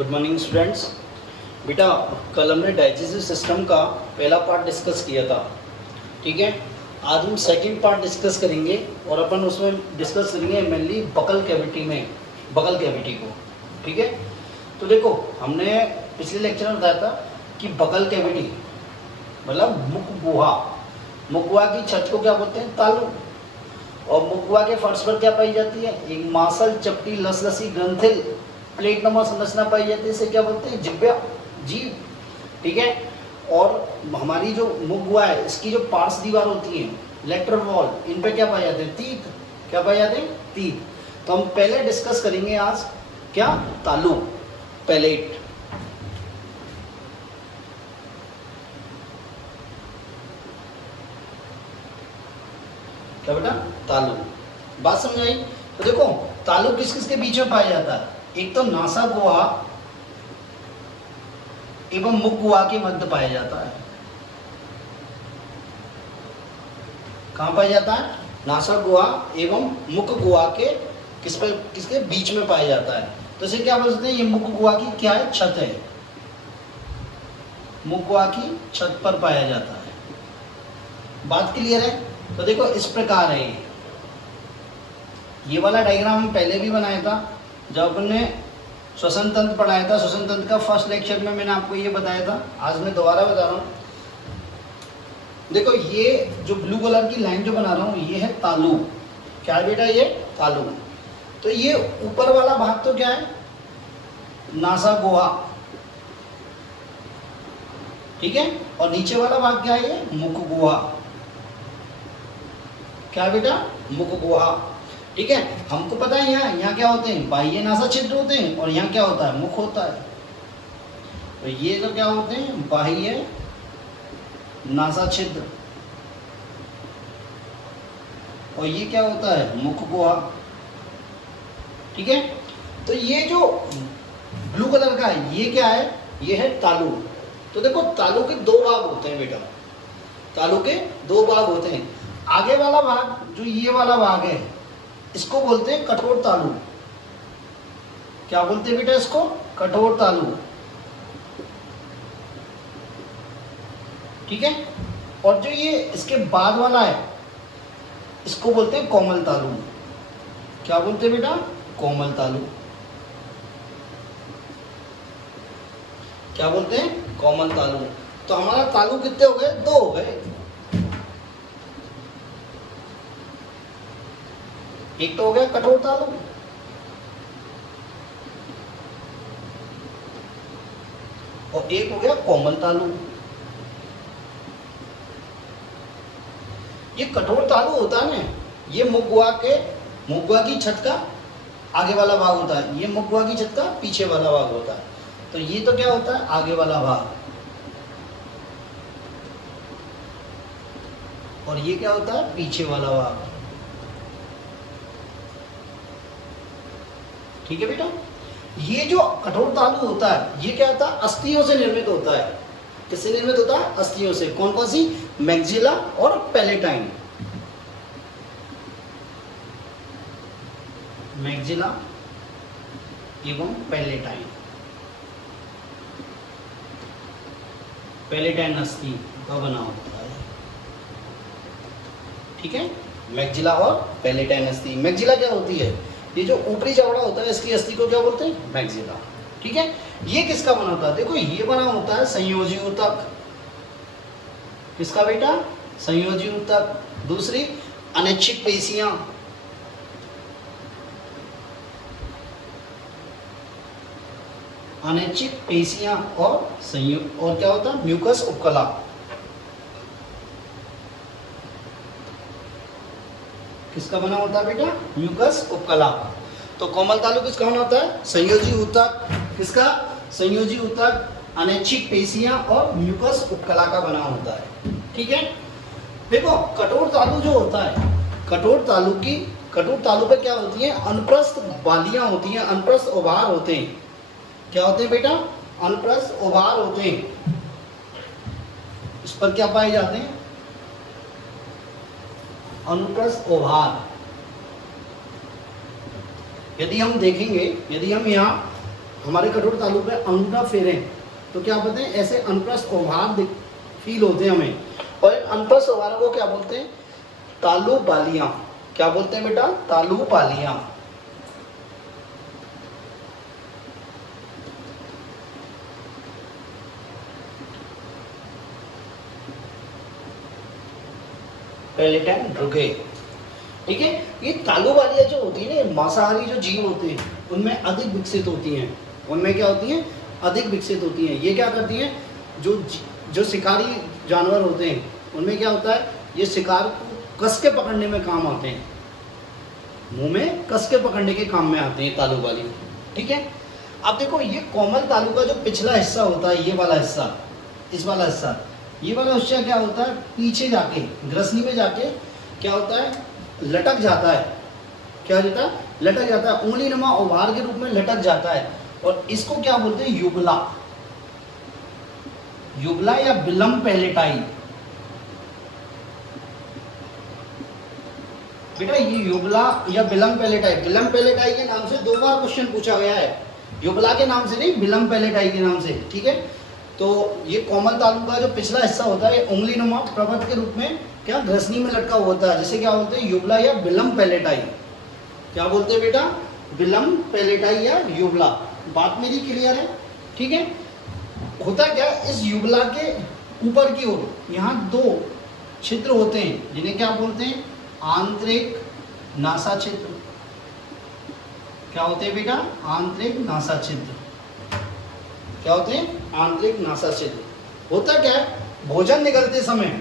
Good morning students. बेटा कल हमने डाइजेस्टिव सिस्टम का पहला पार्ट डिस्कस किया था, ठीक है। आज हम सेकंड पार्ट डिस्कस करेंगे और अपन उसमें डिस्कस करेंगे मेनली बकल कैविटी को, ठीक है। तो देखो हमने पिछले लेक्चर में बताया था कि बकल कैविटी मतलब मुख गुहा की छत को क्या बोलते हैं? तालू। और मुख गुहा के फर्श पर क्या पाई जाती है? एक मांसल चपटी लसलसी ग्रंथिल प्लेट नुमा संरचना पाई जाती है, इसे क्या बोलते हैं? जीभ, ठीक है। और हमारी जो मुख गुहा है इसकी जो पार्श्व दीवार होती है, लेटरल वॉल, इन पे क्या पाए जाते हैं? तीत। क्या पाए जाते हैं? तीत। तो हम पहले डिस्कस करेंगे आज क्या? तालु, पैलेट। क्या बेटा? तालु। बात समझ आई? तो देखो तालु किस किस के बीच में पाया जाता है? एक तो नासा गुहा एवं मुख गुहा के मध्य पाया जाता है। कहां पाया जाता है? नासा गुहा एवं मुख गुहा के किसके बीच में पाया जाता है। तो इसे क्या बोलते हैं? ये मुख गुहा की क्या है? छत है। मुख गुहा की छत पर पाया जाता है। बात क्लियर है? तो देखो इस प्रकार है ये वाला डायग्राम हम पहले भी बनाया था जब अपन ने श्वसन तंत्र पढ़ाया था। श्वसन तंत्र का फर्स्ट लेक्चर में मैंने आपको ये बताया था, आज मैं दोबारा बता रहा हूँ। देखो ये जो ब्लू कलर की लाइन जो बना रहा हूँ ये है तालु। क्या है बेटा? ये तालु। तो ये ऊपर वाला भाग तो क्या है? नासा गुहा, ठीक है। और नीचे वाला भाग क्या है? ये मुख गुहा। क्या बेटा? मुख गुहा, ठीक है। हमको पता है यहाँ क्या होते हैं? बाह्य नासा छिद्र होते हैं और यहाँ क्या होता है? मुख होता है। तो ये तो क्या होते हैं? बाह्य नासा छिद्र। और ये क्या होता है? मुख गुहा, ठीक है। तो ये जो ब्लू कलर का है ये क्या है? ये है तालु। तो देखो तालु के दो भाग होते हैं बेटा, तालु के दो भाग होते हैं। आगे वाला भाग जो ये वाला भाग है इसको बोलते हैं कठोर तालु। क्या बोलते हैं बेटा इसको? कठोर तालु, ठीक है। और जो ये इसके बाद वाला है इसको बोलते हैं कोमल तालु। क्या बोलते हैं बेटा? कोमल तालु। क्या बोलते हैं? कोमल तालु। तो हमारा तालु कितने हो गए? दो हो गए। एक तो हो गया कठोर तालु और एक हो गया कोमल तालु। ये कठोर तालु होता है ना, ये मुख गुहा की छत का आगे वाला भाग होता है, ये मुख गुहा की छत का पीछे वाला भाग होता है। तो ये तो क्या होता है? आगे वाला भाग। और ये क्या होता है? पीछे वाला भाग, ठीक है बेटा। ये जो कठोर तालु होता है ये क्या होता है? अस्थियों से निर्मित होता है। किससे निर्मित होता है? अस्थियों से। कौन कौन सी? मैक्सिला और पैलेटाइन। मैक्सिला एवं पैलेटाइन। पैलेटाइन अस्थि का बना होता है, ठीक है। मैक्सिला और पैलेटाइन अस्थि। मैक्सिला क्या होती है? ये जो ऊपरी चौड़ा होता है इसकी अस्थि को क्या बोलते हैं? मैक्सिला, ठीक है। ये किसका बना होता है? देखो ये बना होता है संयोजी ऊतक। किसका बेटा? संयोजी ऊतक। दूसरी अनैच्छिक पेशियां, अनैच्छिक पेशियां और और क्या होता है? म्यूकस उपकला। किसका बना होता है बेटा? म्यूकस उपकला। तो कोमल तालु किसका बना होता है? संयोजी ऊतक। किसका? संयोजी ऊतक, अनैच्छिक पेशियां और म्यूकस उपकला का बना होता है, ठीक है। देखो कठोर तालु जो होता है, कठोर तालु पे क्या होती है? अनुप्रस्थ बालियां होती हैं, अनुप्रस्थ ओभार होते हैं। क्या होते हैं बेटा? अनुप्रस्थ ओभार होते हैं। इस पर क्या पाए जाते हैं? अनुप्रस्थ ओभार। यदि हम देखेंगे, यदि हम यहाँ हमारे कठोर तालु पे अंगूठा फेरें तो क्या बोलते हैं, ऐसे अनप्रस्थ ओभार फील होते हैं हमें। और इन अनप्रस्थ ओभारों को क्या बोलते हैं, तालु बालियां। क्या बोलते हैं बेटा, तालु बालियां। पेलेटाइन रुके, ठीक है। ये तालु बालियां जो होती है ना, मांसाहारी जो जीव होते हैं उनमें अधिक विकसित होती हैं। उनमें क्या होती हैं, अधिक विकसित होती हैं। ये क्या करती हैं, जो शिकारी जानवर होते हैं उनमें क्या होता है, ये शिकार को कस के पकड़ने में काम आते हैं, मुंह में कस के पकड़ने के काम में आते हैं तालु बाली, ठीक है। अब देखो ये कोमल तालु का जो पिछला हिस्सा होता है, ये वाला हिस्सा, इस वाला हिस्सा, ये वाला हिस्सा क्या होता है, पीछे जाके ग्रसनी में जाके क्या होता है, लटक जाता है। क्या हो जाता है, लटक जाता है, उंगली नुमा ओभार के रूप में लटक जाता है। और इसको क्या बोलते हैं, युगला, युगला या बिलम पेलेटाई। बेटा ये युगला या बिलम पेलेटाई, बिलम पेलेटाई के नाम से 2 बार क्वेश्चन पूछा गया है, युगला के नाम से नहीं, बिलम पेलेटाई के नाम से, ठीक है। तो ये कोमल तालु का जो पिछला हिस्सा होता है, उंगली नुमा प्रवत के रूप में क्या ग्रसनी में लटका होता है, जिसे क्या बोलते हैं, युगला या बिलम पेलेटाई। क्या बोलते हैं बेटा, बिलम पेलेटाई या युगला। बात मेरी क्लियर है, ठीक है। होता क्या, इस युगला के ऊपर की ओर यहाँ 2 छिद्र होते हैं, जिन्हें क्या बोलते हैं, आंतरिक नासा छिद्र। क्या होते हैं बेटा, आंतरिक नासा छिद्र। क्या होते हैं, आंतरिक नासा छिद्र। होता क्या है, भोजन निकलते समय,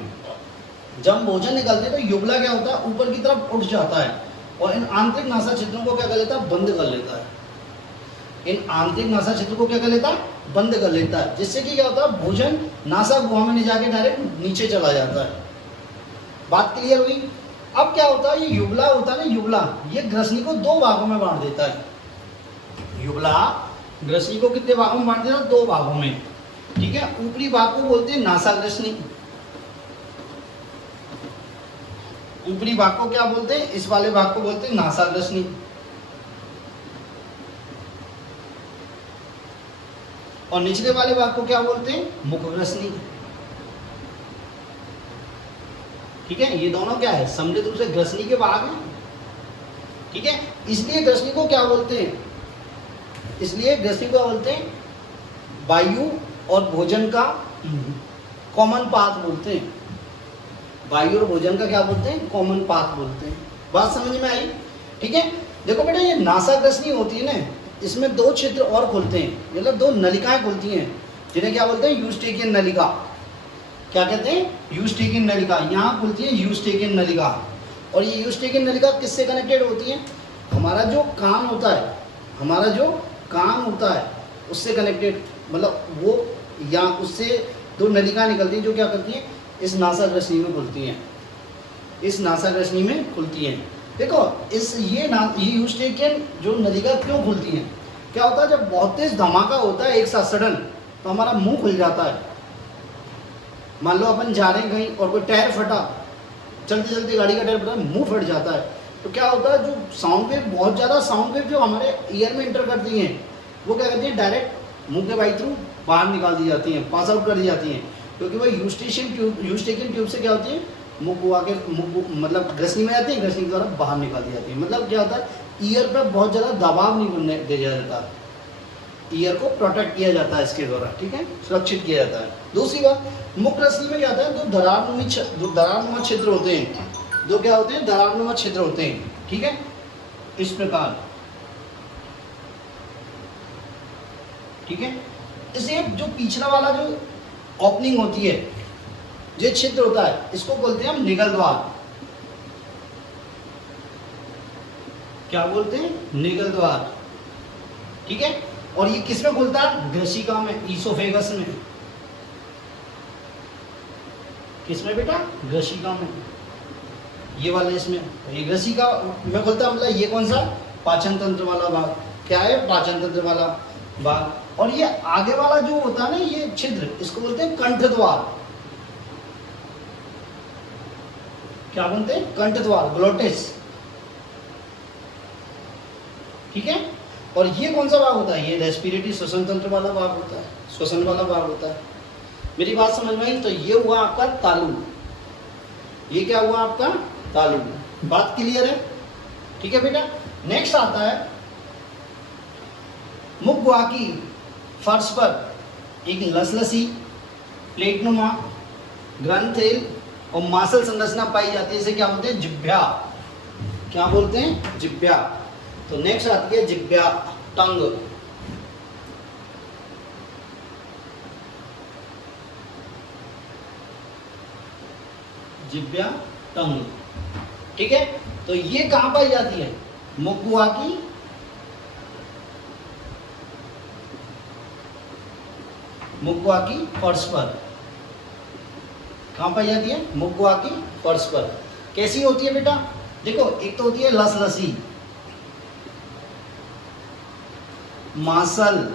जब भोजन निकलते हैं तो युगला क्या होता है, ऊपर की तरफ उठ जाता है और इन आंतरिक नासा छिद्रों को क्या कर लेता है, बंद कर लेता है। इन आंतरिक नासा छिद्र को क्या कर लेता है, बंद कर लेता है, जिससे कि क्या होता है, भोजन नासा गुहा में नहीं जाके डायरेक्ट नीचे चला जाता है। बात क्लियर हुई। अब क्या होता है, ये युगला होता है ना, युगला ये ग्रसनी को 2 भागों में बांट देता है। युगला ग्रसनी को कितने भागों में बांट देता है, 2 भागों में, ठीक है। ऊपरी भाग को बोलते हैं नासा ग्रसनी, ऊपरी भाग को क्या बोलते हैं, इस वाले भाग को बोलते हैं नासा ग्रसनी। और निचले वाले भाग को क्या बोलते हैं, मुख ग्रसनी, ठीक है। ये दोनों क्या है, सम्मिलित रूप से ग्रसनी के भाग हैं, ठीक है। इसलिए ग्रसनी को क्या बोलते हैं, इसलिए ग्रसनी को बोलते हैं वायु और भोजन का कॉमन पाथ बोलते हैं। वायु और भोजन का क्या बोलते हैं, कॉमन पाथ बोलते हैं। बात समझ में आई, ठीक है। देखो बेटा ये नासा ग्रसनी होती है ना, इसमें 2 छिद्र और खुलते हैं, मतलब 2 नलिकाएं खुलती हैं, जिन्हें क्या बोलते हैं, यूस्टेकियन नलिका। क्या कहते हैं, यूस्टेकियन नलिका। यहाँ खुलती है यूस्टेकियन नलिका। और ये यूस्टेकियन नलिका किससे कनेक्टेड होती है, हमारा जो कान होता है, हमारा जो कान होता है उससे कनेक्टेड, मतलब वो या उससे 2 नलिका निकलती हैं जो क्या करती हैं, इस नासा ग्रसनी में खुलती हैं, इस नासा ग्रसनी में खुलती हैं। देखो इस ये यूस्टेकियन जो नलिका क्यों खुलती हैं, क्या होता है, जब बहुत तेज धमाका होता है एक साथ सडन, तो हमारा मुंह खुल जाता है। मान लो अपन जा रहे हैं कहीं और कोई टायर फटा, चलते चलते गाड़ी का टायर फटा, मुंह फट जाता है, तो क्या होता है, जो साउंड वेव, बहुत ज़्यादा साउंड वेव जो हमारे ईयर में इंटर करती हैं, वो क्या करती हैं, डायरेक्ट मुंह के बाई थ्रू बाहर निकाल दी जाती हैं, पास आउट कर दी जाती हैं, क्योंकि वो यूस्टेकियन ट्यूब से क्या होती है, मुंह को आके मतलब ग्रसनी में जाती है, ग्रसनी के द्वारा बाहर निकाल दी जाती है। मतलब क्या होता है, ईयर पर बहुत ज़्यादा दबाव नहीं बनने दिया जाता, ईयर को प्रोटेक्ट किया जाता है इसके द्वारा, ठीक है, सुरक्षित किया जाता है। दूसरी बात, मुख ग्रसनी में क्या होता है, 2 दरारनुमा छिद्र होते हैं, 2 क्या होते हैं, दरारनुमा छिद्र होते हैं, ठीक है, इस प्रकार, ठीक है। इसे जो पिछला वाला जो ओपनिंग होती है, जो छिद्र होता है, इसको बोलते हैं हम निगल द्वार। क्या बोलते हैं, निगल द्वार, ठीक है। और ये किसमें खुलता है, ग्रसिका में, ईसोफेगस में। किसमें बेटा, ग्रसिका में, ये वाला इसमें, ये ग्रसिका में खुलता है, मतलब ये कौन सा, पाचन तंत्र वाला भाग। क्या है, पाचन तंत्र वाला भाग। और ये आगे वाला जो होता है ना, ये छिद्र, इसको बोलते हैं कंठ द्वार। क्या बोलते हैं, कंठ द्वार, ग्लोटिस, ठीक है। और ये कौन सा भाग होता है? ये रेस्पिरेटरी श्वसन तंत्र वाला भाग होता है, श्वसन वाला भाग होता है। मेरी बात समझ में आई? तो ये हुआ आपका तालु, ये क्या हुआ आपका? तालु। बात क्लियर है? ठीक है बेटा। नेक्स्ट आता है मुख गुहा की फर्श पर एक लसलसी प्लेटनुमा ग्रंथिल और मांसल संरचना पाई जाती है, इसे क्या बोलते हैं? जिह्वा। क्या बोलते हैं? जिह्वा। तो नेक्स्ट आती है जिह्वा, टंग। जिह्वा, टंग। ठीक है। तो ये कहां पाई जाती है? मुख गुहा की फर्श पर। कहां पाई जाती है? मुख गुहा की फर्श पर। कैसी होती है बेटा? देखो, एक तो होती है लसलसी, मांसल,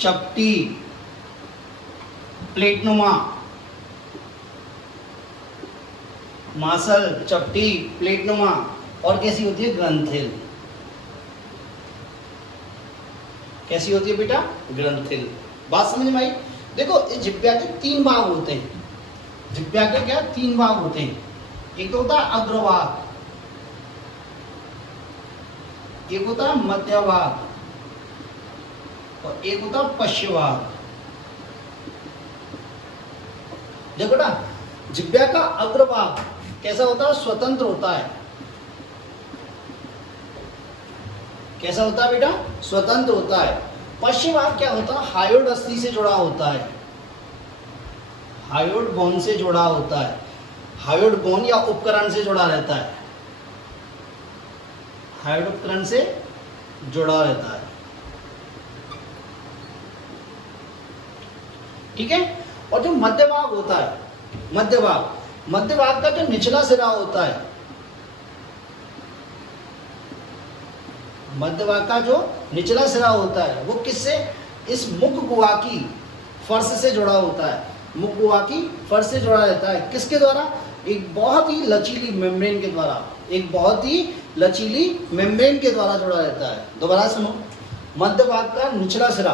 चपटी, प्लेटनुमा। मांसल, चपटी, प्लेटनुमा। और कैसी होती है? ग्रंथिल। कैसी होती है बेटा? ग्रंथिल। बात समझ में आई? देखो, इस जिह्वा के 3 भाग होते हैं। जिह्वा के क्या 3 भाग होते हैं? एक तो होता है अग्रभाग, एक होता है मध्य भाग और एक होता है पश्चिम भाग। देखो बेटा, जिह्वा का अग्रभाग कैसा होता है? स्वतंत्र होता है। कैसा होता है बेटा? स्वतंत्र होता है। पश्चिम भाग क्या होता है? हायोइड अस्थि से जुड़ा होता है, हायोइड बोन से जुड़ा होता है, हायोइड बोन या उपकरण से जुड़ा रहता है, हायोइड उपकरण से जुड़ा रहता है। ठीक है। और जो मध्य भाग होता है, मध्य भाग का जो निचला सिरा होता है, मध्य भाग का जो निचला सिरा होता है वो किससे? इस मुख गुहा की फर्श से जुड़ा होता है। मुख गुहा की फर्श से जुड़ा रहता है। किसके द्वारा? एक बहुत ही लचीली मेम्ब्रेन के द्वारा, एक बहुत ही लचीली मेम्ब्रेन के द्वारा जुड़ा रहता है। दोबारा सुनो, मध्य भाग का निचला सिरा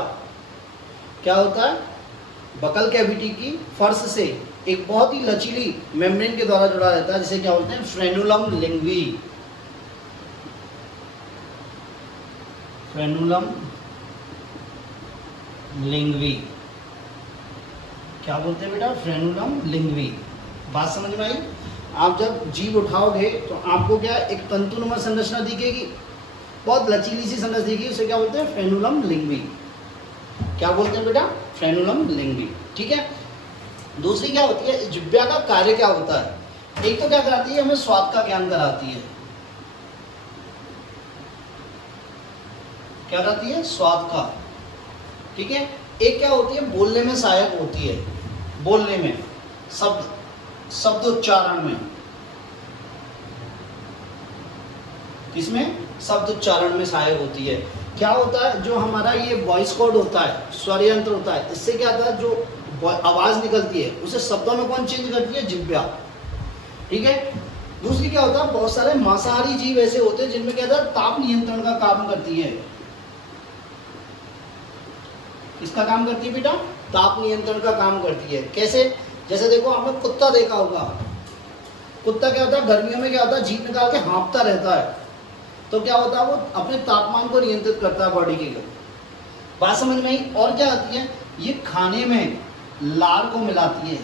क्या होता है? बकल कैविटी की फर्श से एक बहुत ही लचीली मेम्ब्रेन के द्वारा जुड़ा रहता है, जिसे क्या बोलते हैं? फ्रेनुलम लिंग्वी। फ्रेनुलम लिंग्वी। क्या बोलते हैं बेटा? फ्रेनुलम लिंग्वी। बात समझ में आई? आप जब जीभ उठाओगे तो आपको क्या एक तंतुनुमा संरचना दिखेगी, बहुत लचीली सी संरचना दिखेगी, उसे क्या बोलते हैं? फ्रेनुलम लिंग्वी। क्या बोलते हैं बेटा? फ्रेनुलम लिंग्वी। ठीक है। दूसरी क्या होती है? जिह्वा का कार्य क्या होता है? एक तो क्या कराती है? हमें स्वाद का ज्ञान कराती है। क्या कराती है? स्वाद का। ठीक है। एक क्या होती है? बोलने में सहायक होती है, बोलने में, शब्द उच्चारण में। किसमें? शब्द उच्चारण में सहायक होती है। क्या होता है? जो हमारा ये वॉइस कॉर्ड होता है, स्वर यंत्र होता है, इससे क्या होता है? जो आवाज निकलती है उसे शब्दों में कौन चेंज करती है? जिह्वा। ठीक है। दूसरी क्या होता है? बहुत सारे मांसाहारी जीव ऐसे होते हैं जिनमें क्या होता है? ताप नियंत्रण का काम करती है। किसका काम करती है बेटा? ताप नियंत्रण का काम करती है। कैसे? जैसे देखो, आपने कुत्ता देखा होगा। कुत्ता क्या होता है? गर्मियों में क्या होता है? जीभ निकाल के हाँफता रहता है। तो क्या होता है? वो अपने तापमान को नियंत्रित करता है बॉडी के लिए। बात समझ में आई? और क्या आती है? ये खाने में लार को मिलाती है।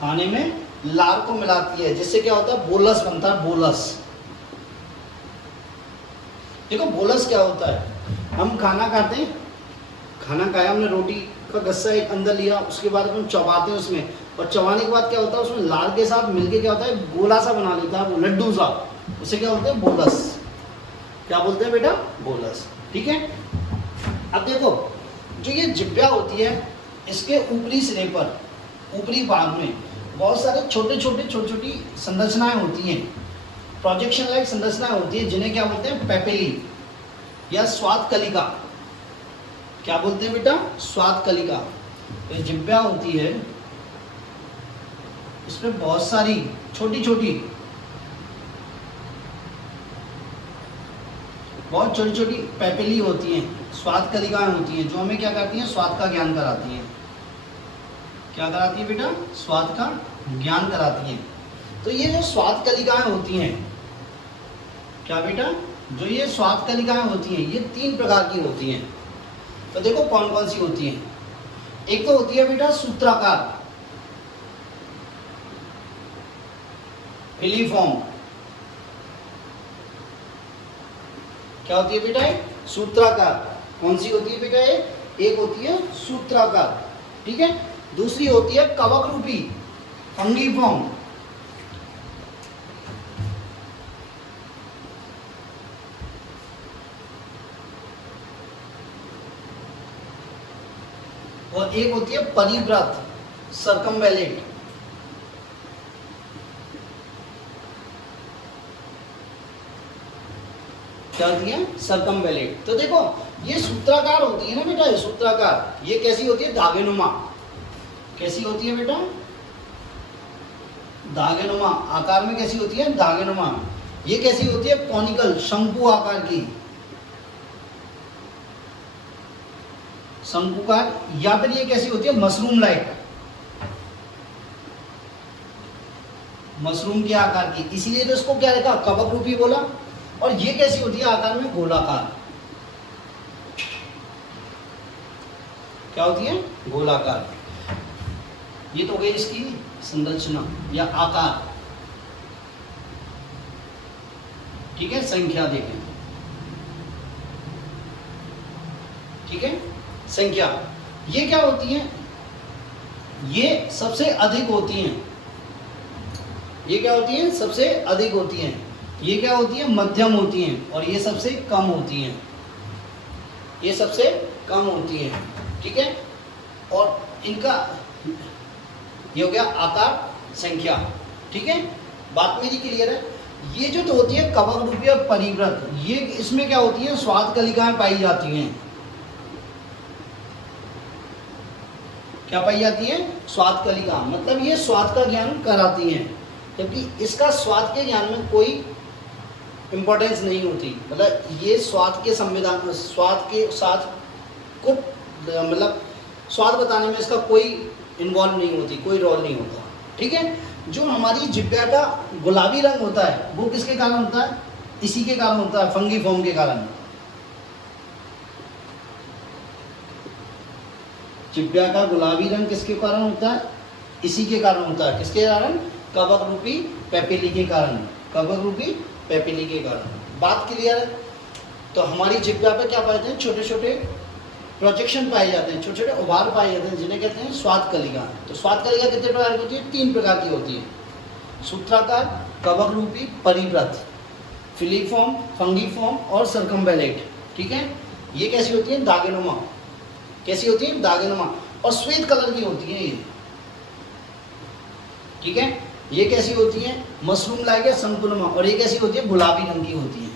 खाने में लार को मिलाती है, जिससे क्या होता है? बोलस बनता है। बोलस। देखो, बोलस क्या होता है? हम खाना खाते हैं, खाना खाया हमने, रोटी का गस्सा एक अंदर लिया, उसके बाद हम चबाते हैं उसमें, और चबाने के बाद क्या होता है? उसमें लार के साथ मिलके क्या होता है? गोला सा बना लेता है, वो लड्डू सा। उसे क्या बोलते हैं? बोलस। क्या बोलते हैं बेटा? बोलस। ठीक है। अब देखो, जो ये जिह्वा होती है, इसके ऊपरी सिरे पर, ऊपरी भाग में बहुत सारे छोटी छोटी संरचनाएं होती हैं, प्रोजेक्शन लाइक संरचनाएं होती है, जिन्हें क्या बोलते हैं? पेपिली या स्वाद कलिका। क्या बोलते हैं बेटा? स्वाद कलिका। ये जिह्वा होती है, इसमें बहुत सारी छोटी छोटी पैपिली होती हैं, स्वाद कलिकाएं होती हैं, जो हमें क्या करती हैं, स्वाद का ज्ञान कराती हैं। क्या कराती है बेटा? स्वाद का ज्ञान कराती हैं। तो ये जो स्वाद कलिकाएं होती हैं, क्या बेटा, जो ये स्वाद कलिकाएं होती हैं ये 3 प्रकार की होती हैं। तो देखो कौन कौन सी होती हैं। एक तो होती है बेटा सूत्राकार, फिलीफॉर्म। क्या होती है बेटा? सूत्राकार। कौन सी होती है बेटा? एक होती है सूत्राकार, ठीक है। दूसरी होती है कवक रूपी, फंगीफॉर्म। और एक होती है परिव्रत, सर्कमवेलेट। क्या होती है? सर्कमवेलेट। तो देखो ये सूत्राकार होती है ना बेटा, ये सूत्राकार, ये कैसी होती है? धागेनुमा। कैसी होती है बेटा? धागेनुमा आकार में कैसी होती है? धागेनुमा। ये कैसी होती है? कॉनिकल, शंकु आकार की, शंकुकार। या फिर ये कैसी होती है? मशरूम लाइक, मशरूम के आकार की, इसीलिए तो इसको क्या लिखा? कवक रूपी बोला। और ये कैसी होती है? आकार में गोलाकार। क्या होती है? गोलाकार। ये तो गई इसकी संरचना या आकार, ठीक है। संख्या देखें, ठीक है। संख्या ये क्या होती है? ये सबसे अधिक होती हैं। ये क्या होती हैं? सबसे अधिक होती हैं। ये क्या होती है? मध्यम होती हैं। और ये सबसे कम होती हैं। ये सबसे कम होती हैं, ठीक है। और इनका ये हो गया आकार, संख्या, ठीक है। बात मेरी क्लियर है? ये जो तो होती है कवक रूपी और परिव्रत, ये इसमें क्या होती है? स्वाद कलिकाएं पाई जाती हैं। क्या पाई जाती है? स्वाद कलिका। मतलब ये स्वाद का ज्ञान कराती हैं, क्योंकि इसका स्वाद के ज्ञान में कोई इंपॉर्टेंस नहीं होती। मतलब ये स्वाद के संविधान, स्वाद के साथ को मतलब स्वाद बताने में इसका कोई इन्वॉल्व नहीं होती, कोई रोल नहीं होता, ठीक है। जो हमारी जिब्या का गुलाबी रंग होता है वो किसके कारण होता है? इसी के कारण होता है, फंगीफॉर्म के कारण। जिब्या का गुलाबी रंग किसके कारण होता है? इसी के कारण होता है। किसके कारण? कवक रूपी पैपिली के कारण। कवक रूपी पैपिली के कारण। बात क्लियर है? तो हमारी जिब्या पे क्या पाए जाते हैं? छोटे छोटे प्रोजेक्शन पाए जाते हैं, छोटे छोटे उभार पाए जाते हैं, जिन्हें कहते हैं स्वाद कलिका। तो स्वाद कलिका कितने प्रकार की होती है? 3 प्रकार की होती है। सूत्राकार, कवक रूपी, परिव्रत, फिलीफॉर्म, फंगीफॉर्म और सर्कमवेलेट, ठीक है। ये कैसी होती है? दागेनुमा। कैसी होती है? दागेनुमा। और श्वेत कलर की होती है ये, ठीक है। ये कैसी होती है? मशरूम लाइक या शंकुनुमा। और ये कैसी होती है? गुलाबी रंग की होती है।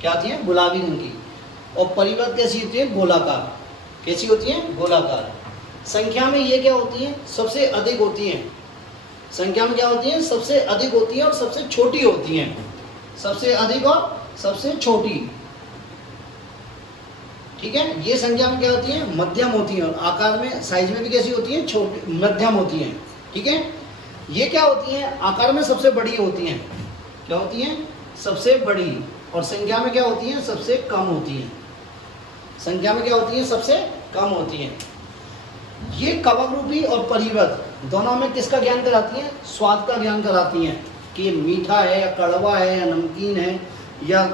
क्या होती है? गुलाबी रंग की। और परिव्रत कैसी होती है? गोलाकार। कैसी होती है? गोलाकार। संख्या में ये क्या होती है? सबसे अधिक होती है। संख्या में क्या होती है? सबसे अधिक होती है और सबसे छोटी होती है। सबसे अधिक और सबसे छोटी, ठीक है। ये संख्या में क्या होती है? मध्यम होती है। और आकार में, साइज में भी कैसी होती है? छोटी, मध्यम होती है, ठीक है। ये क्या होती है? आकार में सबसे बड़ी होती हैं। क्या होती हैं? सबसे बड़ी। और संख्या में क्या होती है? सबसे कम होती है। संख्या में क्या होती है? सबसे कम होती है। ये कवक रूपी और परिव्रत दोनों में किसका ज्ञान कराती हैं? स्वाद का ज्ञान कराती हैं कि मीठा है या कड़वा है या नमकीन है या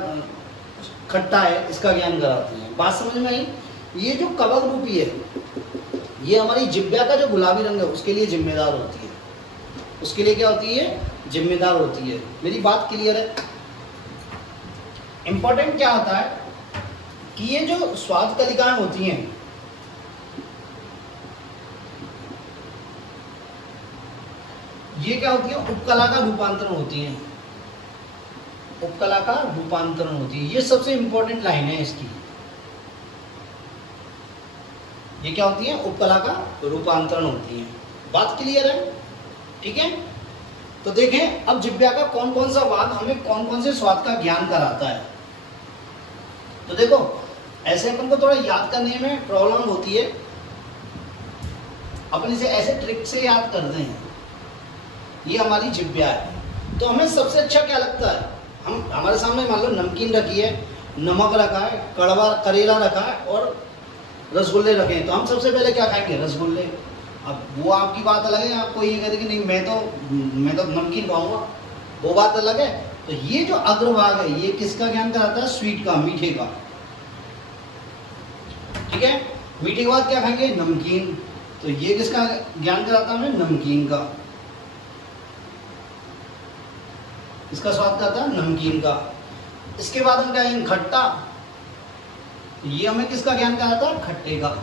खट्टा है, इसका ज्ञान कराती हैं। बात समझ में आई? ये जो कवक रूपी है ये हमारी जिब्या का जो गुलाबी रंग है उसके लिए जिम्मेदार होती है। उसके लिए क्या होती है? जिम्मेदार होती है। मेरी बात क्लियर है? इंपॉर्टेंट क्या होता है कि ये जो स्वाद कलिकाएं होती हैं ये क्या होती है? उपकला का रूपांतरण होती है। उपकला का रूपांतरण होती है। ये सबसे इंपॉर्टेंट लाइन है इसकी। ये क्या होती है? उपकला का रूपांतरण होती है। बात क्लियर है? ठीक है, तो देखें अब जिह्वा का कौन कौन सा वाद हमें कौन कौन से स्वाद का ज्ञान कराता है। तो देखो ऐसे अपन को थोड़ा याद करने में प्रॉब्लम होती है, अपन इसे ऐसे ट्रिक से याद करते हैं। ये हमारी जिह्वा है, तो हमें सबसे अच्छा क्या लगता है, हम हमारे सामने मान लो नमकीन रखी है, नमक रखा है, कड़वा करेला रखा है और रसगुल्ले रखे हैं, तो हम सबसे पहले क्या खाएंगे, रसगुल्ले। अब वो आपकी बात अलग है, आपको ये कहते कि नहीं मैं तो नमकीन खाऊंगा, वो बात अलग है। तो ये जो अग्रभाग है ये किसका ज्ञान कराता है, स्वीट का, मीठे का। ठीक है, मीठे के बाद क्या खाएंगे, नमकीन, तो ये किसका ज्ञान कराता है हमें, नमकीन का, इसका स्वाद कराता है नमकीन का। इसके बाद हम खाएंगे खट्टा, ये हमें किसका ज्ञान कराता है, खट्टे का।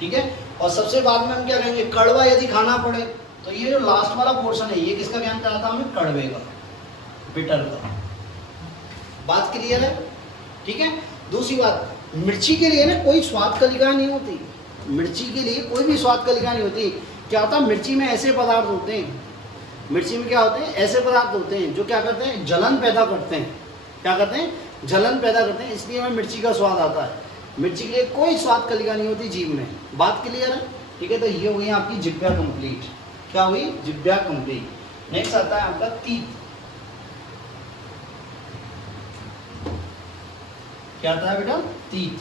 ठीक है, और सबसे बाद में हम क्या कहेंगे, कड़वा यदि खाना पड़े, तो ये जो लास्ट वाला पोर्शन है ये किसका ज्ञान कराता है हमें, कड़वे का, बिटर का। बात क्लियर है? ठीक है, दूसरी बात, मिर्ची के लिए ना कोई स्वाद कलिका नहीं होती, मिर्ची के लिए कोई भी स्वाद कलिका नहीं होती। क्या होता है, मिर्ची में ऐसे पदार्थ होते हैं, मिर्ची में क्या होते हैं, ऐसे पदार्थ होते हैं जो क्या करते हैं, जलन पैदा करते हैं। क्या करते हैं, जलन पैदा करते हैं, इसलिए हमें मिर्ची का स्वाद आता है। मिर्ची के लिए कोई स्वाद कलिका नहीं होती जीभ में। बात क्लियर है? ठीक है, तो ये हुई आपकी जिह्वा कंप्लीट। क्या हुई, जिह्वा कंप्लीट। नेक्स्ट आता है आपका तीत। क्या आता है बेटा, तीत।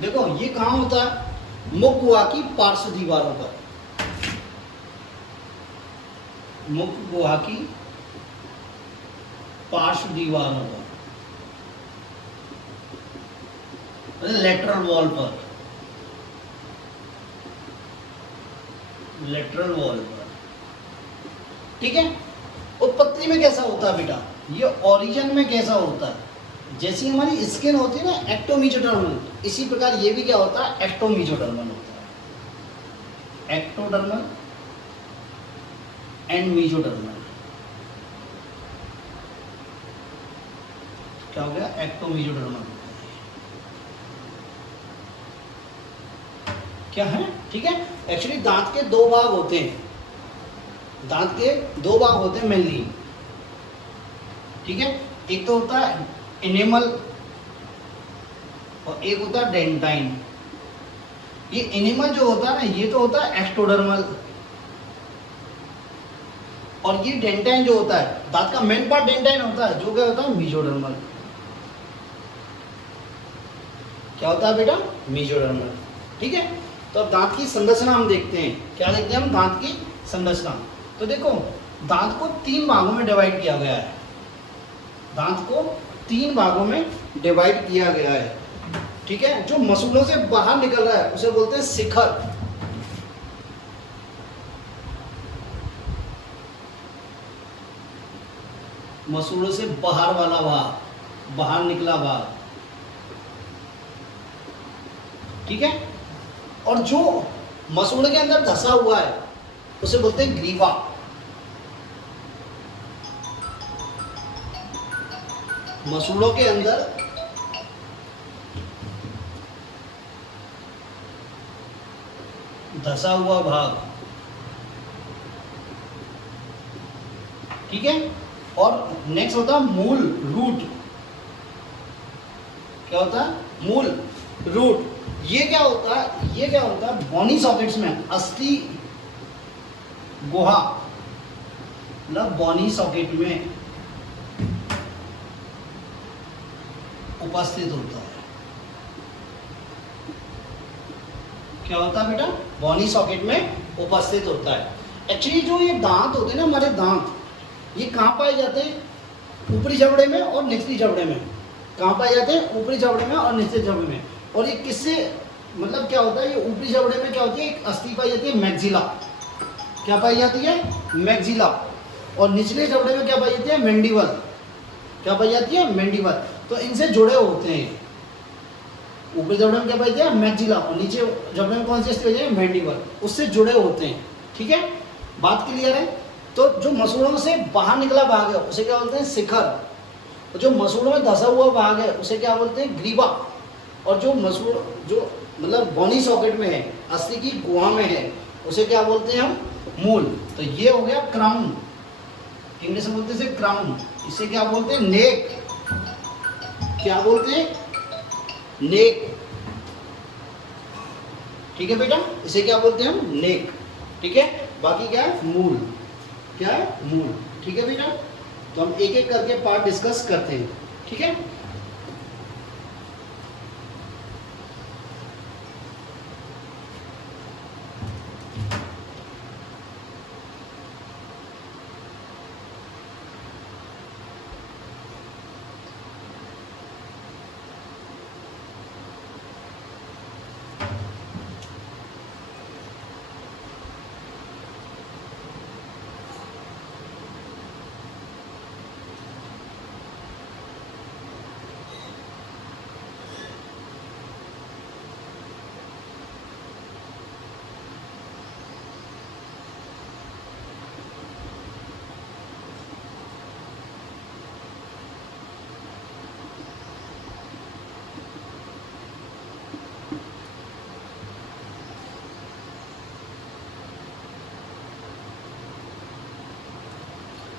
देखो ये कहाँ होता है, मुख गुहा की पार्श्व दीवारों पर, मुख गुहा की पार्श्व दीवारों पर, लेटरल वॉल पर, लेटरल वॉल पर। ठीक है, उत्पत्ति में कैसा होता है बेटा, ये ओरिजिन में कैसा होता है, जैसी हमारी स्किन होती है ना एक्टोमीजोडर्मल, इसी प्रकार ये भी क्या होता है, एक्टोमीजोडर्मल होता है। Ectodermal and mesodermal. क्या हो गया, एक्टोमीजोडर्मल। क्या है, ठीक है, एक्चुअली दांत के दो भाग होते हैं, दांत के दो भाग होते हैं मेनली। ठीक है, एक तो होता है एनिमल और एक होता है डेंटाइन। ये एनिमल जो होता है ना ये तो होता है एक्टोडर्मल, और ये डेंटाइन जो होता है, दांत का मेन पार्ट डेंटाइन होता है, जो क्या होता है, मीजोडर्मल। क्या होता है बेटा, मीजोडर्मल। ठीक है, तो अब दांत की संरचना हम देखते हैं। क्या देखते हैं हम, दांत की संरचना। तो देखो दांत को 3 भागों में डिवाइड किया गया है, दांत को 3 भागों में डिवाइड किया गया है। ठीक है, जो मसूड़ों से बाहर निकल रहा है उसे बोलते हैं शिखर, मसूड़ों से बाहर वाला भाग, बाहर निकला भाग। ठीक है, और जो मसूड़ के अंदर धंसा हुआ है उसे बोलते हैं ग्रीवा। मसूड़ों के अंदर धंसा हुआ भाग। ठीक है, और नेक्स्ट होता है मूल, रूट। क्या होता है, मूल, रूट। ये क्या होता है, ये क्या होता है, बोनी सॉकेट्स में, अस्थि गुहा मतलब बोनी सॉकेट में उपस्थित होता है। क्या होता है बेटा, बोनी सॉकेट में उपस्थित होता है। एक्चुअली जो ये दांत होते हैं ना हमारे दांत, ये कहाँ पाए जाते हैं, ऊपरी जबड़े में और निचली जबड़े में। कहाँ पाए जाते हैं, ऊपरी जबड़े में और निचले जबड़े में। और ये किससे, मतलब क्या होता है, ये ऊपरी जबड़े में क्या होती है, एक अस्थि पाई जाती है मैक्सिला। क्या पाई जाती है, मैक्सिला। और निचले जबड़े में क्या पाई जाती है, मैंडिबल। क्या पाई जाती है, मैंडिबल। तो इनसे जुड़े होते हैं। ऊपरी जबड़े में क्या बचते हैं, मैक्सिला, और नीचे जबड़े में कौन से स्टेज है, मैंडिबल, उससे जुड़े होते हैं। ठीक है, बात क्लियर है। तो जो मसूड़ों से बाहर निकला भाग है उसे क्या बोलते हैं, शिखर, और जो मसूड़ों में धंसा हुआ भाग है उसे क्या बोलते हैं, ग्रीवा, और जो मसूड़ जो मतलब बोनी सॉकेट में है, अस्थि की गुहा में है, उसे क्या बोलते हैं हम, मूल। तो ये हो गया क्राउन, इंग्लिश में बोलते हैं क्राउन। इसे क्या बोलते हैं, नेक, क्या बोलते हैं, नेक। ठीक है बेटा, इसे क्या बोलते हैं हम, नेक। ठीक है, बाकी क्या है, मूल, क्या है, मूल। ठीक है बेटा, तो हम एक एक करके पार्ट डिस्कस करते हैं। ठीक है,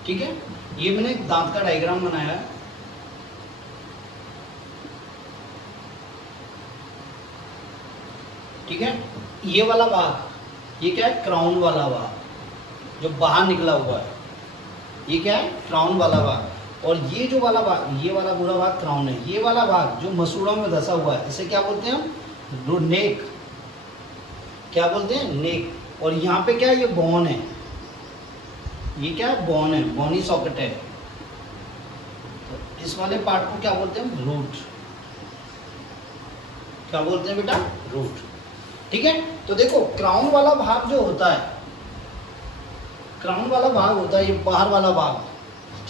ठीक है, ये मैंने एक दांत का डायग्राम बनाया है। ठीक है, ये वाला भाग, ये क्या है, क्राउन वाला भाग जो बाहर निकला हुआ है, ये क्या है, क्राउन वाला भाग। और ये जो वाला भाग, ये वाला पूरा भाग क्राउन है। ये वाला भाग जो मसूड़ों में धंसा हुआ है, इसे क्या बोलते हैं हम, नेक, क्या बोलते हैं, नेक। और यहाँ पे क्या है, ये बोन है, ये क्या है, बोन है, बोनी सॉकेट है। तो इस वाले पार्ट को क्या बोलते हैं, रूट, क्या बोलते हैं बेटा, रूट। ठीक है, तो देखो क्राउन वाला भाग जो होता है, क्राउन वाला भाग होता है ये बाहर वाला भाग।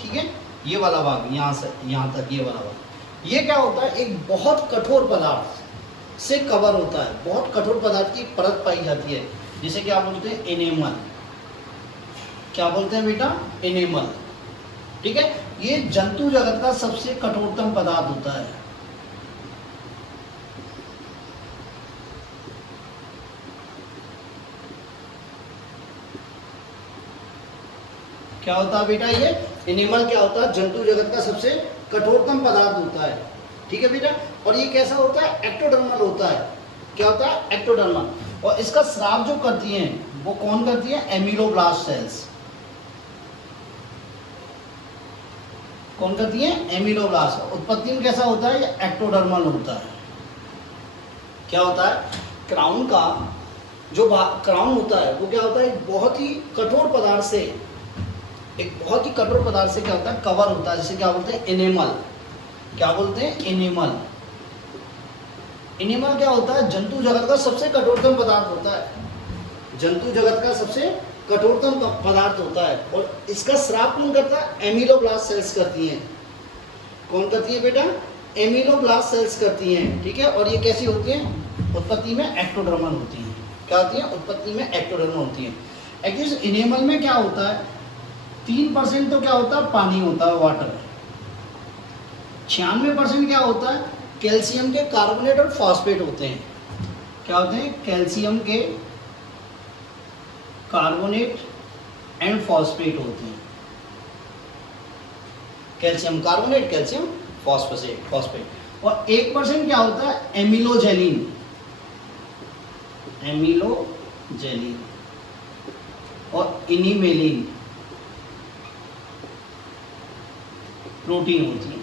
ठीक है, ये वाला भाग यहाँ से यहाँ तक, ये वाला भाग, ये क्या होता है, एक बहुत कठोर पदार्थ से कवर होता है। बहुत कठोर पदार्थ की परत पाई जाती है, जिसे क्या बोलते हैं, एनेमल, क्या बोलते हैं बेटा, एनिमल। ठीक है, ये जंतु जगत का सबसे कठोरतम पदार्थ होता है। क्या होता है बेटा, ये एनिमल क्या होता है, जंतु जगत का सबसे कठोरतम पदार्थ होता है। ठीक है बेटा, और ये कैसा होता है, एक्टोडर्मल होता है। क्या होता है, एक्टोडर्मल। और इसका स्राव जो करती हैं वो कौन करती है, एमिलोब्लास्ट सेल्स। कौन करती है, एमिलोब्लास्ट। उत्पत्ति में कैसा होता है, ये एक्टोडर्मल होता है। क्या होता है, क्राउन का जो क्राउन होता है वो क्या होता है, एक बहुत ही कठोर पदार्थ से, एक बहुत ही कठोर पदार्थ से क्या होता है, कवर होता है, जिसे क्या बोलते हैं, एनिमल। क्या बोलते हैं, एनिमल। एनिमल क्या होता है, जंतु जगत का सबसे कठोरतम पदार्थ होता है। जंतु जगत का सबसे कठोरतम पदार्थ होता है। और इसका स्राव कौन करता है, एमिलोब्लास्ट सेल्स करती हैं। कौन करती है बेटा, एमिलोब्लास्ट सेल्स करती हैं। ठीक है, और ये कैसी होती हैं, उत्पत्ति में एक्टोडर्मल होती हैं। क्या होती है, उत्पत्ति में एक्टोडर्मल होती है। एक्चुअली एनिमल में क्या होता है, 3% तो क्या होता है, पानी होता है, वाटर। 96% क्या होता है, कैल्शियम के कार्बोनेट और फॉस्फेट होते हैं। क्या होते हैं, कैल्शियम के कार्बोनेट एंड फॉस्फेट होते हैं। Calcium carbonate, calcium phosphate. और 1% क्या होता है, एमिलोजेलिन। एमिलोजेलिन और इनिमेलिन प्रोटीन होती है।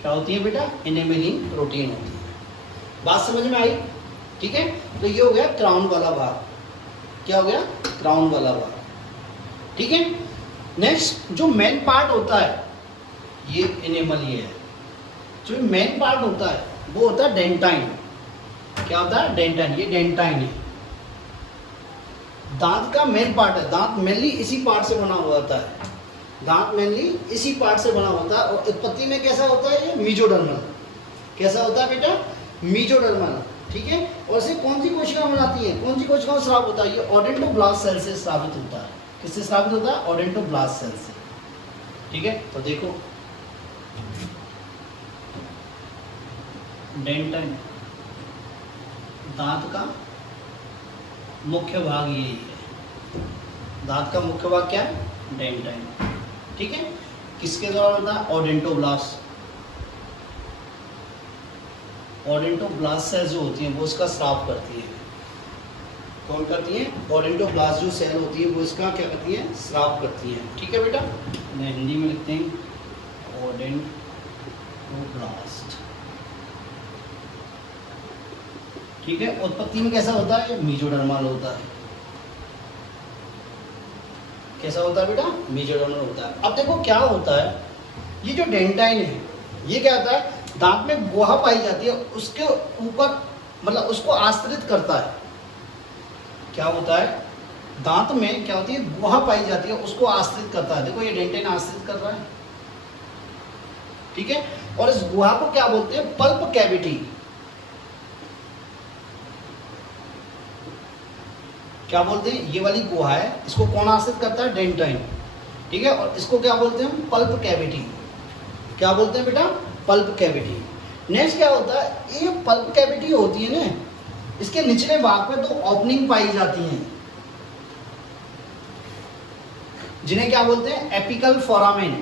क्या होती है बेटा, इनिमेलिन प्रोटीन होती है। बात समझ में आई। ठीक है, तो ये हो गया क्राउन वाला भाग। क्या हो गया, क्राउन वाला भाग। ठीक है, नेक्स्ट जो मेन पार्ट होता है, ये एनिमल ये है। जो मेन पार्ट होता है वो होता है डेंटाइन। क्या होता है, डेंटाइन। ये डेंटाइन है, दांत का मेन पार्ट है। दांत मेनली इसी पार्ट से बना हुआ होता है। दांत मेनली इसी पार्ट से बना होता है। और उत्पत्ति में कैसा होता है, ये मीजोडर्मल। कैसा होता है बेटा? मीजोडर्मल, ठीक है। और इसे कौन सी कोशिका बनाती है, कौन सी कोशिका में स्राव होता है? ये ओडेंटोब्लास्ट सेल से स्रावित होता है। किससे स्रावित होता है? ओडेंटोब्लास्ट सेल से, ठीक है। तो देखो डेंटाइन, दांत का मुख्य भाग यही है। दांत का मुख्य भाग क्या है? डेंटाइन, ठीक है। किसके द्वारा होता है? ओडेंटोब्लास्ट। ओडेंटोब्लास्ट सेल जो होती हैं वो इसका स्राव करती है। कौन करती है? ओडेंटोब्लास्ट जो सेल होती है वो इसका क्या करती है? स्राव करती है, ठीक है बेटा। हिंदी में लिखते हैं ओडेंटोब्लास्ट, ठीक है। उत्पत्ति में कैसा होता है? मीजोडर्मल होता है। कैसा होता है बेटा? मीजोडर्मल होता है। अब देखो क्या होता है, ये जो डेंटाइन है ये क्या होता है? दांत में गुहा पाई जाती है, उसके ऊपर मतलब उसको आश्रित करता है। क्या होता है? दांत में क्या होती है? गुहा पाई जाती है, उसको आश्रित करता है। देखो ये डेंटाइन आश्रित कर रहा है, ठीक है। और इस गुहा को क्या बोलते हैं? Pulp cavity. क्या बोलते हैं? ये वाली गुहा है, इसको कौन आश्रित करता है? डेंटाइन, ठीक है। और इसको क्या बोलते हैं? Pulp cavity. क्या बोलते हैं बेटा? Pulp cavity. नेक्स्ट क्या होता है? ये पल्प कैविटी होती है ना, इसके निचले भाग में दो ओपनिंग पाई जाती हैं, जिन्हें क्या बोलते हैं? Apical foramen.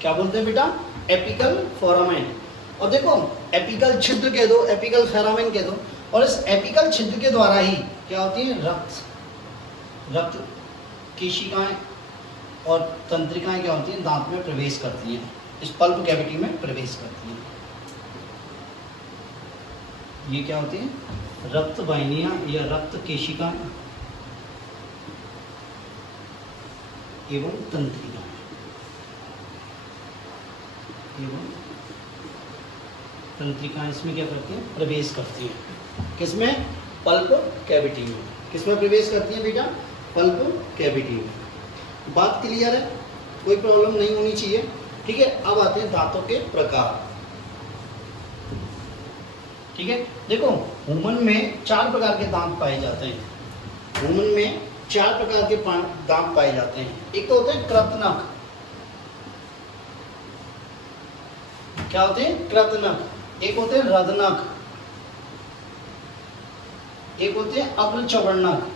क्या बोलते हैं बेटा? Apical foramen. और देखो एपिकल छिद्र कह दो, एपिकल फोरामेन कह दो। और इस एपिकल छिद्र के द्वारा ही क्या होती है? रक्त केशिकाएं और तंत्रिकाएं क्या होती हैं? दांत में प्रवेश करती हैं, इस पल्प कैविटी में प्रवेश करती हैं। ये क्या होती है? रक्त वाहिनियां या रक्त केशिकाएं एवं तंत्रिकाएं इसमें क्या करती हैं? प्रवेश करती हैं। किसमें? पल्प कैविटी में। किसमें प्रवेश करती हैं बेटा? पल्प कैविटी में। बात क्लियर है? कोई प्रॉब्लम नहीं होनी चाहिए, ठीक है। अब आते हैं दांतों के प्रकार, ठीक है। देखो ह्यूमन में 4 प्रकार के दांत पाए जाते हैं। ह्यूमन में 4 प्रकार के दांत पाए जाते हैं। एक तो होते हैं कृतनक। क्या होते हैं? कृतनक। एक होते हैं रदनक, एक होते हैं अग्रचवर्णक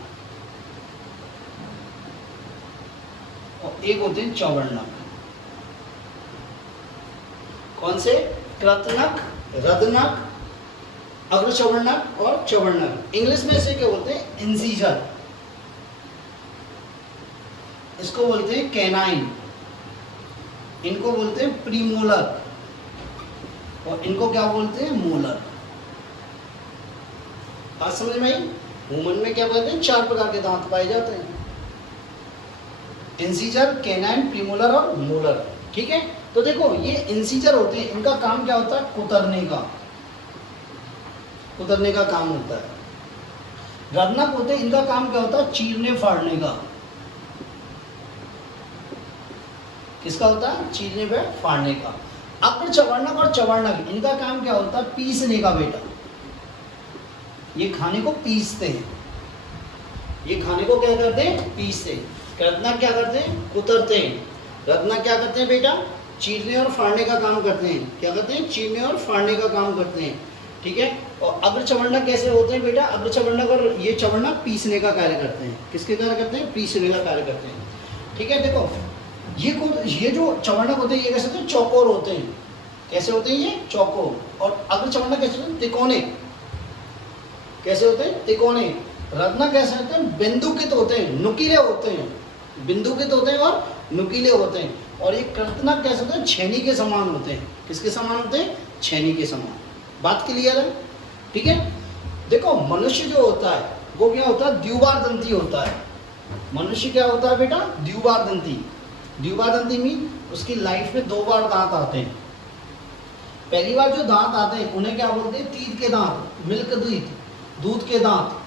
और एक होते हैं चवर्णक। कौन से? कृतनक, रदनक, अग्रचवर्णक और चवर्णक। इंग्लिश में इसे क्या बोलते हैं? इंसीजर। इसको बोलते हैं कैनाइन, इनको बोलते हैं प्रीमोलर और इनको क्या बोलते हैं? मोलर। बात समझ में आई? ह्यूमन में क्या बोलते हैं? 4 प्रकार के दांत पाए जाते हैं, इंसीजर, कैनाइन, प्रीमोलर और मोलर, ठीक है। तो देखो ये इंसीजर होते हैं, इनका काम क्या होता है? कुतरने का काम होता है। रदनक होते हैं, इनका काम क्या होता है? चीरने फाड़ने का। किसका होता है? चीरने पे फाड़ने का। अग्रचवर्णक और चवर्णक, इनका काम क्या होता है? पीसने का बेटा। ये खाने को पीसते हैं, ये खाने को क्या करते हैं? पीसते हैं। कृतनक क्या करते हैं? कुतरते हैं। रदनक क्या करते हैं बेटा? चीरने और फाड़ने का काम करते हैं। क्या करते हैं? चीरने और फाड़ने का काम करते हैं, ठीक है। और अग्रचवर्णक कैसे होते हैं बेटा? अग्रचवर्णक और ये चवर्णक पीसने का कार्य करते हैं। किसके कार्य करते हैं? पीसने का कार्य करते हैं, ठीक है। देखो ये जो चवर्णक होते हैं ये कैसे होते हैं? चौकोर होते हैं। कैसे होते हैं? ये चौकोर। और अग्रचवर्णक कैसे होते हैं? तिकोने। कैसे होते हैं? तिकोने। रदनक कैसे होते हैं? बिंदुकित होते हैं, नुकीले होते हैं। बिंदुकित होते हैं और नुकीले होते हैं। और ये कृतनक कैसे होते हैं? छेनी के समान होते हैं। किसके समान होते हैं? छेनी के समान। बात क्लियर है? ठीक है। देखो मनुष्य जो होता है वो क्या होता है? द्विबार दंती होता है। मनुष्य क्या होता है बेटा? द्विबार दंती। द्विबार दंती मीन उसकी लाइफ में 2 बार दांत आते हैं। पहली बार जो दांत आते हैं उन्हें क्या बोलते हैं? तीत के दांत, मिल्क टीथ, दूध के दांत।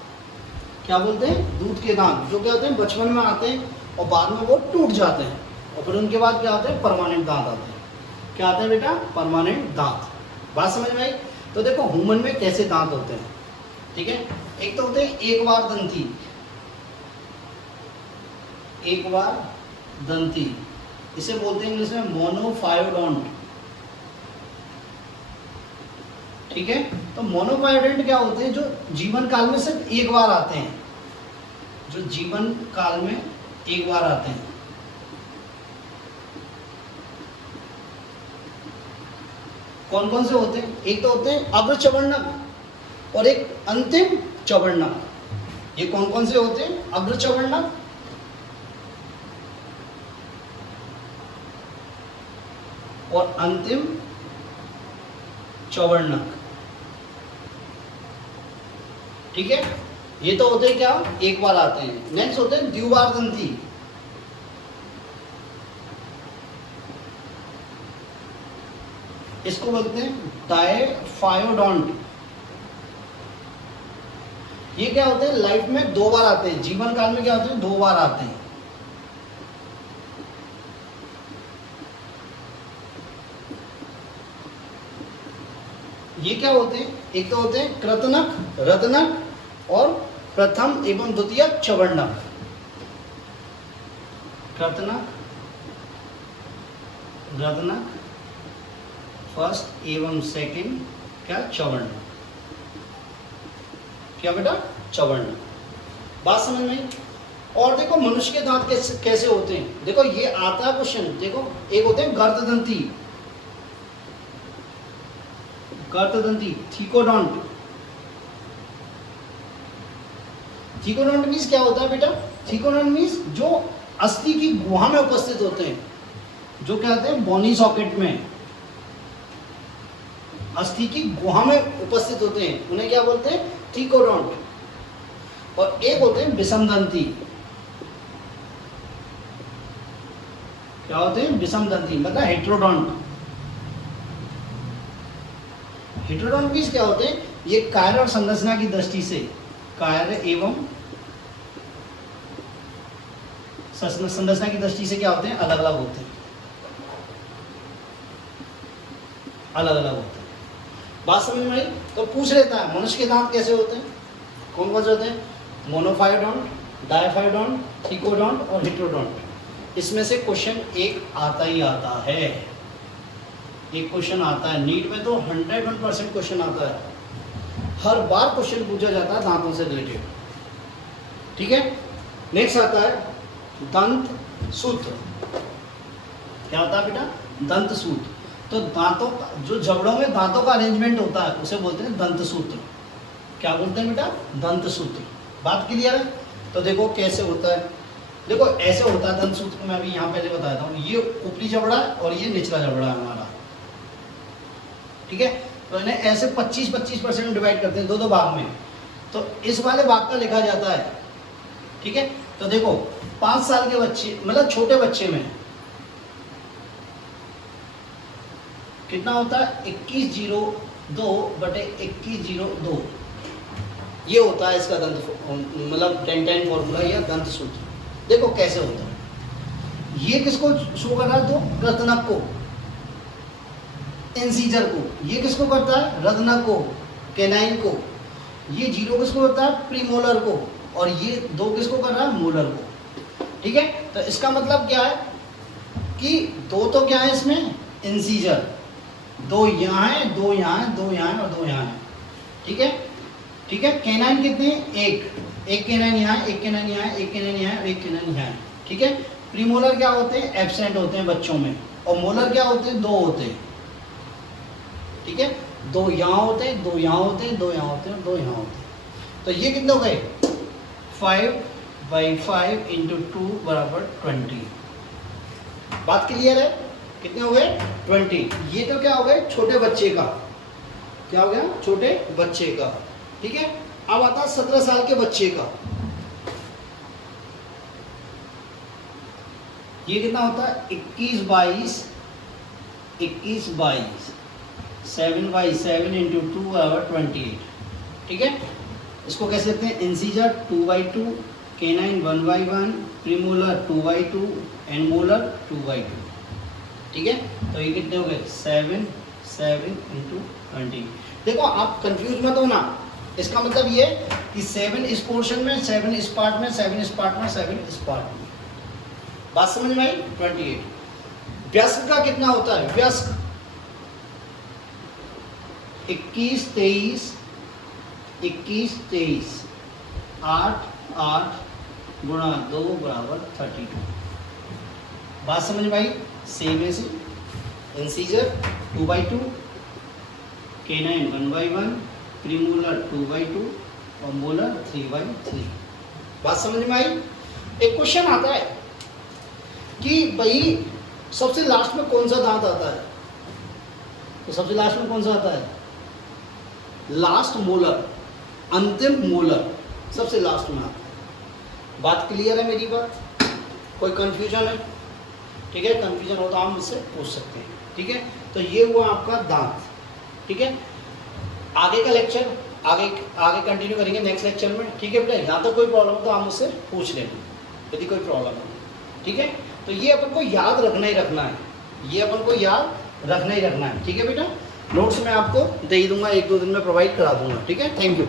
क्या बोलते हैं? दूध के दांत, जो क्या होते हैं? बचपन में आते हैं और बाद में वो टूट जाते हैं। और फिर उनके बाद क्या आते हैं, परमानेंट दांत आते हैं। क्या आते हैं बेटा, परमानेंट दांत। बात समझ में आई? तो देखो ह्यूमन में कैसे दांत होते हैं, ठीक है। एक तो होते हैं एक बार दंती, एक बार दंती, इसे बोलते हैं इंग्लिश में मोनोफायोडोंट, ठीक है। तो मोनोफायोडोंट क्या होते हैं, जो जीवन काल में सिर्फ एक बार आते हैं, जो जीवन काल में एक बार आते हैं। कौन कौन से होते हैं? एक तो होते हैं अग्र चवर्णक और एक अंतिम चवर्णक। ये कौन कौन से होते हैं? अग्र चवर्णक और अंतिम चवर्णक, ठीक है। ये तो होते हैं क्या, एक बार आते हैं। नेक्स्ट होते हैं द्विबार दंती, इसको बोलते हैं डायफायोडोंट। ये क्या होते हैं, लाइफ में दो बार आते हैं, जीवन काल में क्या होते हैं, दो बार आते हैं। ये क्या होते हैं, एक तो होते हैं कृतनक, रत्नक और प्रथम एवं द्वितीय चवर्णक। कृतनक, रत्नक, फर्स्ट एवं सेकंड क्या, चवर्ण। क्या बेटा, चवर्ण। बात समझ में? और देखो मनुष्य के दांत कैसे कैसे होते हैं, देखो ये आता है क्वेश्चन। देखो एक होते हैं गर्ददंती, गर्ददंती, थीकोडोंट। थीकोडोंट मीन्स क्या होता है बेटा, थीकोडोंट मीन्स जो अस्थि की गुहा में उपस्थित होते हैं, जो क्या होते हैं, बोनी सॉकेट में, अस्थि की गुहा में उपस्थित होते हैं, उन्हें क्या बोलते हैं, थीकोडोंट। और एक होते हैं विषमदंती। क्या होते हैं, विषमदंती, मतलब हेट्रोडोंट। हेट्रोडोंट मीन्स क्या होते हैं, ये कार्य और संरचना की दृष्टि से, कार्य एवं संरचना की दृष्टि से क्या होते हैं, अलग अलग होते हैं, अलग अलग होते हैं। बात समझ में आई? तो पूछ लेता है मनुष्य के दांत कैसे होते हैं, कौन कौन से होते हैं, मोनोफायोडोंट, डायफायोडोंट, थीकोडोंट और हेट्रोडोंट। इसमें से क्वेश्चन एक आता ही आता है, एक क्वेश्चन आता है नीट में, तो 101% क्वेश्चन आता है, हर बार क्वेश्चन पूछा जाता है दांतों से रिलेटेड, ठीक है। नेक्स्ट आता है दंत सूत्र। क्या होता है बेटा, दंत सूत्र। तो दांतों का, जो जबड़ों में दांतों का अरेंजमेंट होता है, उसे बोलते हैं दंत सूत्र। क्या बोलते हैं बेटा, दंत सूत्र। बात क्लियर है? तो देखो कैसे होता है, देखो ऐसे होता है दंत सूत्र। मैं अभी यहाँ पहले बताता हूँ, ये ऊपरी जबड़ा है और ये निचला जबड़ा है हमारा, ठीक है। तो इन्हें ऐसे 25-25% डिवाइड करते हैं दो दो भाग में। तो इस वाले भाग का लिखा जाता है, ठीक है। तो देखो 5 साल के बच्चे, मतलब छोटे बच्चे में कितना होता है, 2102/2102, ये होता है इसका दंत, मतलब 10-10 फॉर्मूला या दंत सूत्र। देखो कैसे होता है, ये किसको शो कर रहा है, तो रत्नक को, इंसीजर को। ये किसको करता है, रत्नक को, कैनाइन को। ये 0 किसको करता है, प्रीमोलर को। और ये 2 किसको कर रहा है, मोलर को, ठीक है। तो इसका मतलब क्या है कि 2 तो क्या है इसमें, इंसीजर, 2 यहाँ है, 2 यहाँ है, 2 यहाँ है और 2 यहाँ है, ठीक है, ठीक है। कैनाइन कितने, एक कैनाइन यहाँ है, एक कैनाइन यहाँ है, एक कैनाइन यहाँ है, एक कैनाइन यहाँ है, ठीक है। प्रीमोलर क्या होते हैं, एब्सेंट होते हैं बच्चों में। और मोलर क्या होते हैं, 2 होते हैं, ठीक है। 2 यहाँ होते हैं, 2 यहाँ होते हैं, 2 यहाँ होते हैं, 2 यहाँ होते हैं। तो ये कितने हो गए, 5/5 × 2 = 20। बात क्लियर है? कितने हो गए, 20। ये तो क्या हो गए, छोटे बच्चे का, क्या हो गया, छोटे बच्चे का, ठीक है। अब आता है 17 साल के बच्चे का। ये कितना होता है, 21/22, 7/7 × 2 = 28, ठीक है। इसको कैसे कहते हैं, incisor 2/2, K9 1/1, premolar 2/2 and molar 2/2। ठीक है, तो ये कितने हो गए 7 7 × 20। देखो आप कंफ्यूज मत होना, इसका मतलब ये कि 7 इस पोर्शन में, 7 इस पार्ट में, 7 इस पार्ट में, 7 इस पार्ट में। बात समझ में आई? 28। व्यस्क का कितना होता है? व्यस्क 21 23 21 23 8 8 गुणा 2 बराबर 32। बात समझ में आई? सेम ऐसे इंसीजर 2/2, K9 1/1, प्रीमोलर 2/2 और मोलर 3/3। बात समझ में आई? एक क्वेश्चन आता है कि भाई सबसे लास्ट में कौन सा दांत आता है? तो सबसे लास्ट में कौन सा आता है? लास्ट मोलर, अंतिम मोलर सबसे लास्ट में आता है। बात क्लियर है मेरी बात? कोई कंफ्यूजन है? ठीक है, कंफ्यूजन हो तो आप मुझसे पूछ सकते हैं। ठीक है, तो ये हुआ आपका दांत। ठीक है, आगे का लेक्चर आगे कंटिन्यू करेंगे नेक्स्ट लेक्चर में। ठीक है बेटा, यहाँ तक कोई प्रॉब्लम हो तो आप मुझसे पूछ लेना यदि कोई प्रॉब्लम हो। ठीक है, तो ये अपन को याद रखना ही रखना है, ये अपन को याद रखना ही रखना है। ठीक है बेटा, नोट्स मैं आपको दे दूंगा, 1-2 दिन में प्रोवाइड करा दूंगा। ठीक है, थैंक यू।